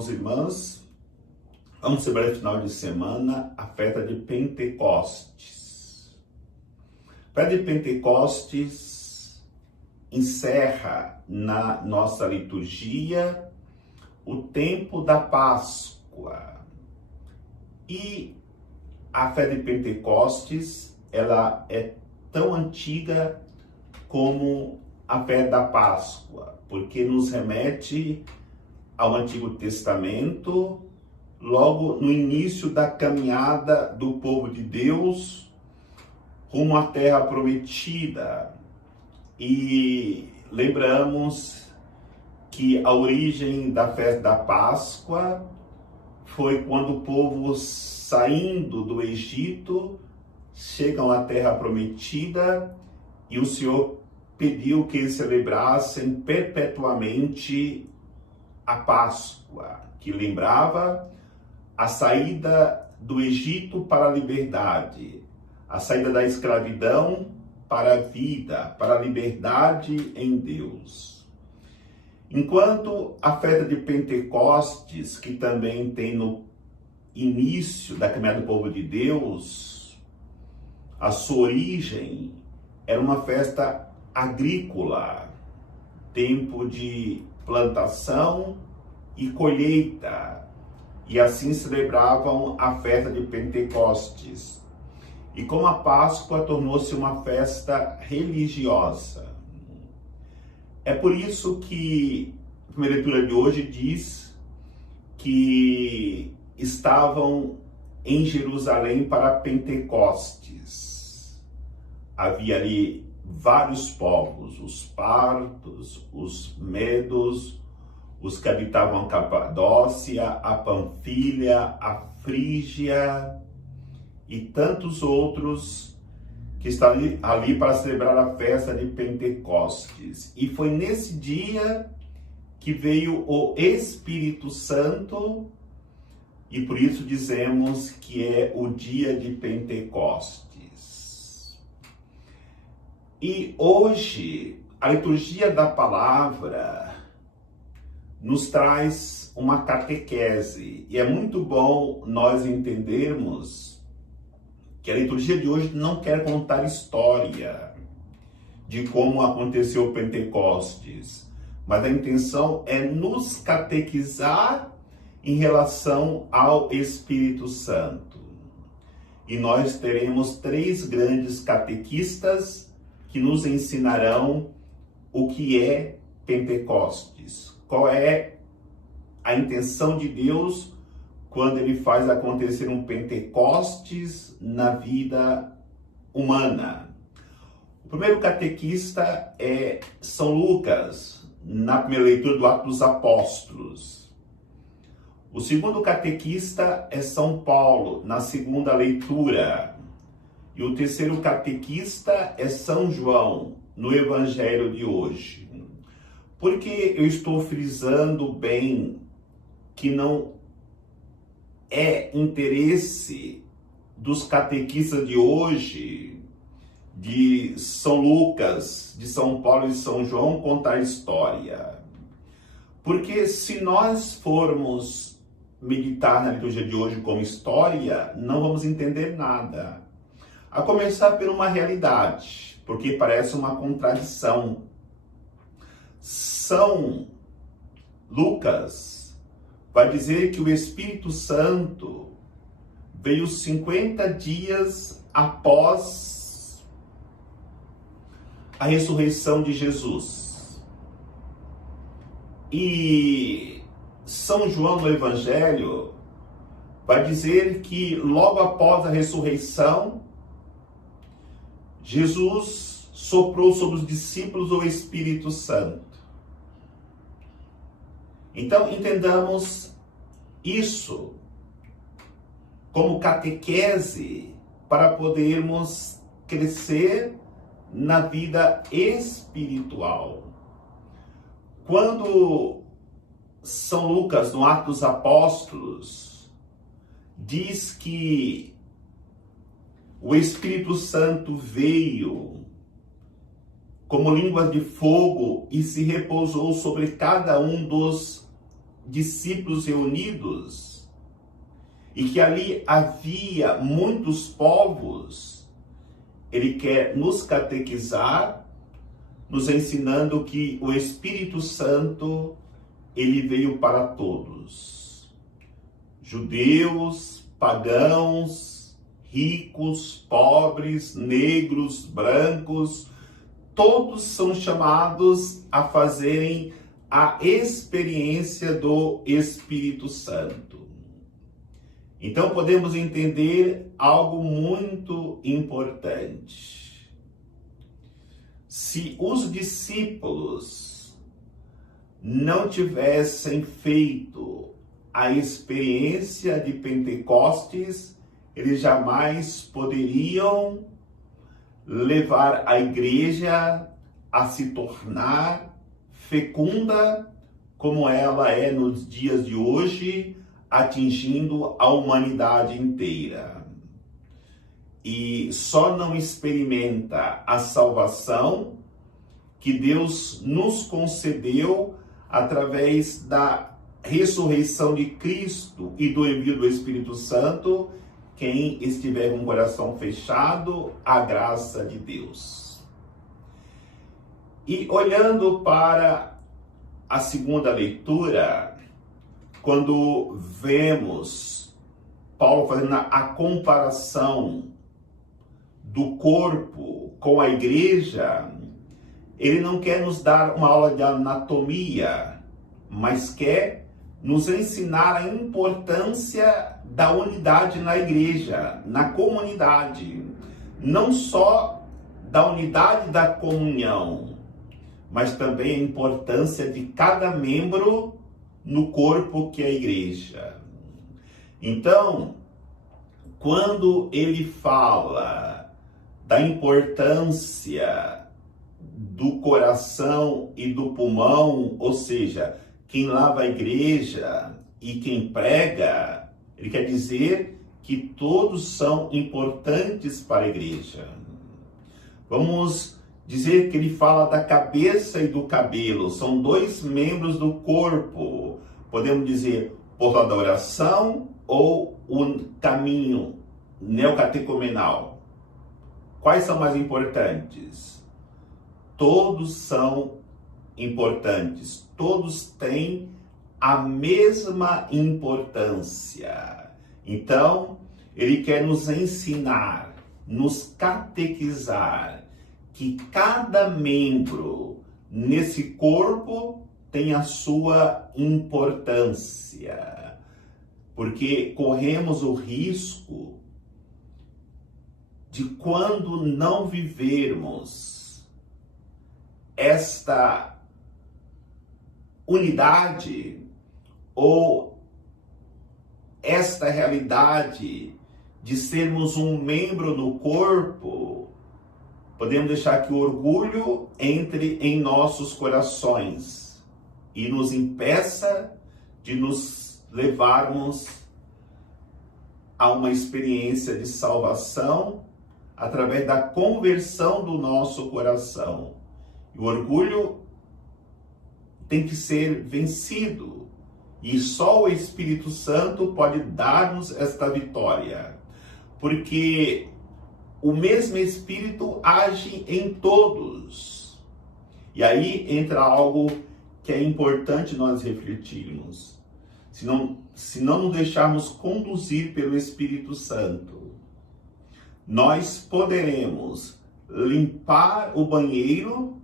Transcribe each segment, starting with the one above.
irmãos e irmãs. Vamos celebrar o final de semana a festa de Pentecostes. A festa de Pentecostes encerra na nossa liturgia o tempo da Páscoa. E a festa de Pentecostes, ela é tão antiga como a festa da Páscoa, porque nos remete ao Antigo Testamento, logo no início da caminhada do povo de Deus rumo à Terra Prometida. E lembramos que a origem da festa da Páscoa foi quando o povo, saindo do Egito, chegam à Terra Prometida e o Senhor pediu que eles celebrassem perpetuamente a Páscoa, que lembrava a saída do Egito para a liberdade, a saída da escravidão para a vida, para a liberdade em Deus. Enquanto a festa de Pentecostes, que também tem no início da caminhada do povo de Deus, a sua origem era uma festa agrícola, tempo de plantação e colheita, e assim celebravam a festa de Pentecostes. E como a Páscoa tornou-se uma festa religiosa. É por isso que a primeira leitura de hoje diz que estavam em Jerusalém para Pentecostes. Havia ali vários povos, os partos, os medos, os que habitavam a Capadócia, a Panfilha, a Frígia e tantos outros que estão ali para celebrar a festa de Pentecostes. E foi nesse dia que veio o Espírito Santo, e por isso dizemos que é o dia de Pentecostes. E hoje, a liturgia da palavra nos traz uma catequese. E é muito bom nós entendermos que a liturgia de hoje não quer contar história de como aconteceu o Pentecostes, mas a intenção é nos catequizar em relação ao Espírito Santo. E nós teremos 3 grandes catequistas que nos ensinarão o que é Pentecostes, qual é a intenção de Deus quando ele faz acontecer um Pentecostes na vida humana. O primeiro catequista é São Lucas, na primeira leitura do Atos dos Apóstolos. O segundo catequista é São Paulo, na segunda leitura. E o terceiro catequista é São João, no Evangelho de hoje. Por que eu estou frisando bem que não é interesse dos catequistas de hoje, de São Lucas, de São Paulo e São João, contar história? Porque se nós formos meditar na liturgia de hoje como história, não vamos entender nada. A começar por uma realidade, porque parece uma contradição. São Lucas vai dizer que o Espírito Santo veio 50 dias após a ressurreição de Jesus. E São João no Evangelho vai dizer que logo após a ressurreição, Jesus soprou sobre os discípulos o Espírito Santo. Então, entendamos isso como catequese para podermos crescer na vida espiritual. Quando São Lucas, no Atos dos Apóstolos, diz que o Espírito Santo veio como línguas de fogo e se repousou sobre cada um dos discípulos reunidos e que ali havia muitos povos, ele quer nos catequizar, nos ensinando que o Espírito Santo, ele veio para todos. Judeus, pagãos, ricos, pobres, negros, brancos, todos são chamados a fazerem a experiência do Espírito Santo. Então podemos entender algo muito importante. Se os discípulos não tivessem feito a experiência de Pentecostes, eles jamais poderiam levar a igreja a se tornar fecunda como ela é nos dias de hoje, atingindo a humanidade inteira. E só não experimenta a salvação que Deus nos concedeu através da ressurreição de Cristo e do envio do Espírito Santo, quem estiver com o coração fechado à graça de Deus. E olhando para a segunda leitura, quando vemos Paulo fazendo a comparação do corpo com a igreja, ele não quer nos dar uma aula de anatomia, mas quer nos ensinar a importância da unidade na igreja, na comunidade. Não só da unidade da comunhão, mas também a importância de cada membro no corpo que é a igreja. Então, quando ele fala da importância do coração e do pulmão, ou seja, quem lava a igreja e quem prega, ele quer dizer que todos são importantes para a igreja. Vamos dizer que ele fala da cabeça e do cabelo, são dois membros do corpo. Podemos dizer porta da oração ou o caminho neocatecumenal. Quais são mais importantes? Todos são importantes, todos têm a mesma importância. Então, ele quer nos ensinar, nos catequizar, que cada membro nesse corpo tem a sua importância, porque corremos o risco de, quando não vivermos esta unidade ou esta realidade de sermos um membro no corpo, podemos deixar que o orgulho entre em nossos corações e nos impeça de nos levarmos a uma experiência de salvação através da conversão do nosso coração. O orgulho tem que ser vencido e só o Espírito Santo pode dar-nos esta vitória, porque o mesmo Espírito age em todos. E aí entra algo que é importante nós refletirmos. Se não nos deixarmos conduzir pelo Espírito Santo, nós poderemos limpar o banheiro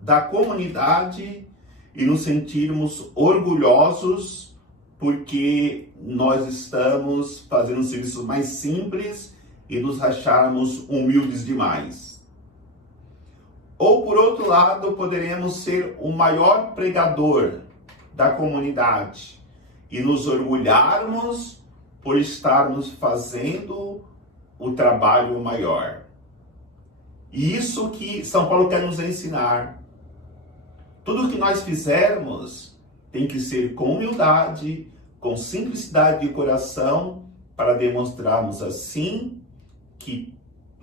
da comunidade e nos sentirmos orgulhosos porque nós estamos fazendo serviços mais simples e nos acharmos humildes demais. Ou, por outro lado, poderemos ser o maior pregador da comunidade e nos orgulharmos por estarmos fazendo o trabalho maior. E isso que São Paulo quer nos ensinar. Tudo que nós fizermos tem que ser com humildade, com simplicidade de coração, para demonstrarmos assim que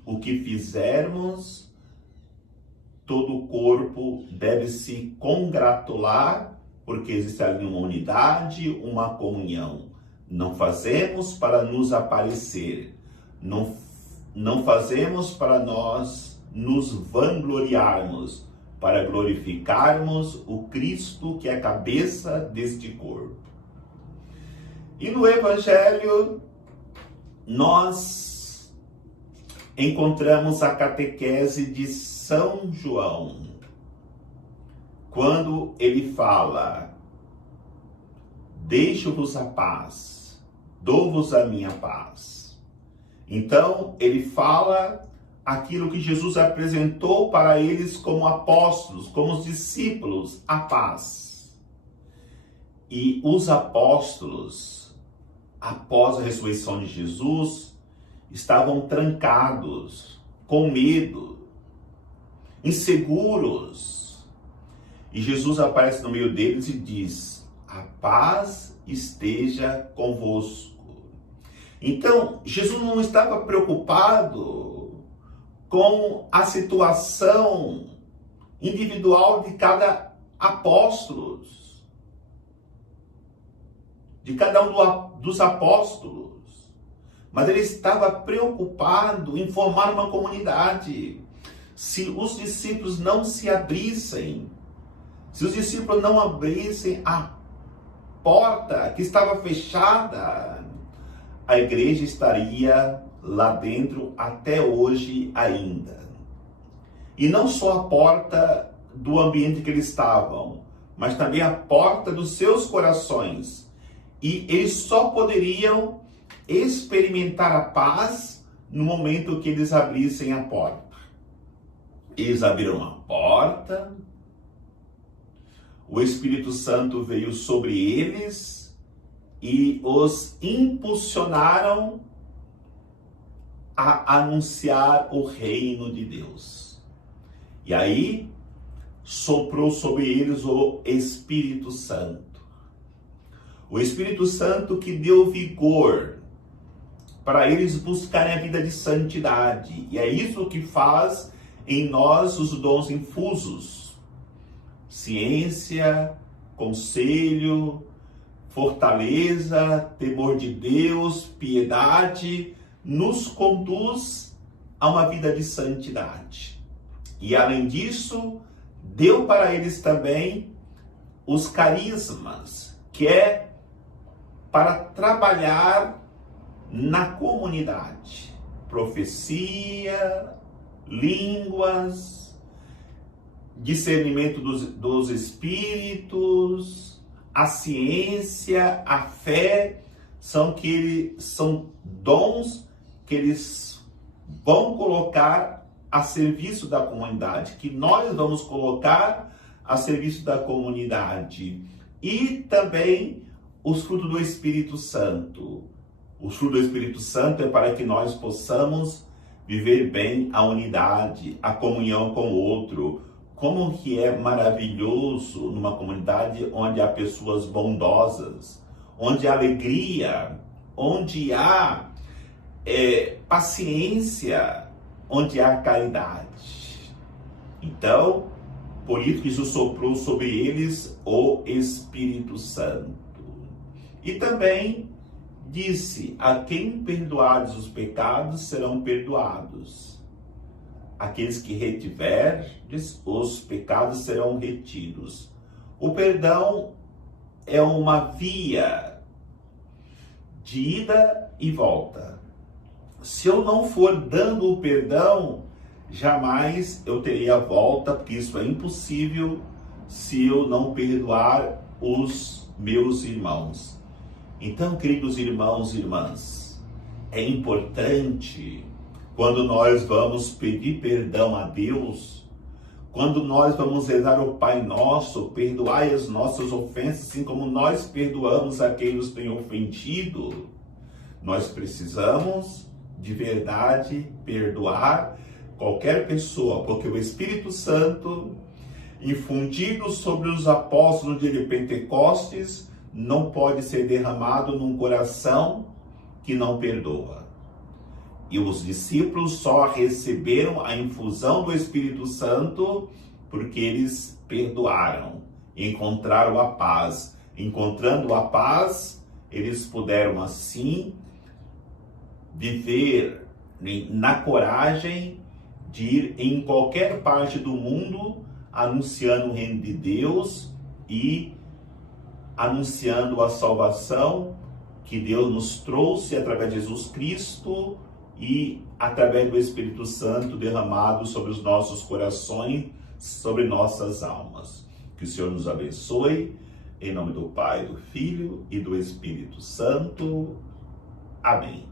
o que fizermos, todo o corpo deve se congratular porque existe ali uma unidade, uma comunhão. Não fazemos para nos aparecer, não fazemos para nós nos vangloriarmos, para glorificarmos o Cristo que é a cabeça deste corpo. E no Evangelho, nós encontramos a catequese de São João, quando ele fala: deixo-vos a paz, dou-vos a minha paz. Então, ele fala aquilo que Jesus apresentou para eles como apóstolos, como os discípulos, a paz. E os apóstolos, após a ressurreição de Jesus, estavam trancados, com medo, inseguros. E Jesus aparece no meio deles e diz: a paz esteja convosco. Então, Jesus não estava preocupado com a situação individual de cada apóstolo, de cada um dos apóstolos, mas ele estava preocupado em formar uma comunidade. Se os discípulos não se abrissem, se os discípulos não abrissem a porta que estava fechada, a igreja estaria lá dentro até hoje ainda. E não só a porta do ambiente que eles estavam, mas também a porta dos seus corações. E eles só poderiam experimentar a paz no momento que eles abrissem a porta. Eles abriram a porta, o Espírito Santo veio sobre eles e os impulsionaram a anunciar o reino de Deus. E aí soprou sobre eles o Espírito Santo. O Espírito Santo que deu vigor para eles buscarem a vida de santidade. E é isso que faz em nós os dons infusos. Ciência, conselho, fortaleza, temor de Deus, piedade, nos conduz a uma vida de santidade. E além disso, deu para eles também os carismas, que é para trabalhar na comunidade. Profecia, línguas, discernimento dos espíritos, a ciência, a fé, são dons que eles vão colocar a serviço da comunidade, que nós vamos colocar a serviço da comunidade. E também os frutos do Espírito Santo. O fruto do Espírito Santo é para que nós possamos viver bem a unidade, a comunhão com o outro. Como que é maravilhoso numa comunidade onde há pessoas bondosas, onde há alegria, onde há paciência, onde há caridade. Então, por isso que Jesus soprou sobre eles o Espírito Santo. E também disse: a quem perdoares os pecados serão perdoados. Aqueles que retiverdes, os pecados serão retidos. O perdão é uma via de ida e volta. Se eu não for dando o perdão, jamais eu teria volta, porque isso é impossível se eu não perdoar os meus irmãos. Então, queridos irmãos e irmãs, é importante, quando nós vamos pedir perdão a Deus, quando nós vamos rezar o Pai Nosso, perdoai as nossas ofensas, assim como nós perdoamos a quem nos tem ofendido, nós precisamos, de verdade, perdoar qualquer pessoa, porque o Espírito Santo, infundido sobre os apóstolos no dia de Pentecostes, não pode ser derramado num coração que não perdoa. E os discípulos só receberam a infusão do Espírito Santo porque eles perdoaram. encontraram a paz. Encontrando a paz, eles puderam assim viver na coragem de ir em qualquer parte do mundo anunciando o reino de Deus e anunciando a salvação que Deus nos trouxe através de Jesus Cristo e através do Espírito Santo derramado sobre os nossos corações, sobre nossas almas. Que o Senhor nos abençoe, em nome do Pai, do Filho e do Espírito Santo. Amém.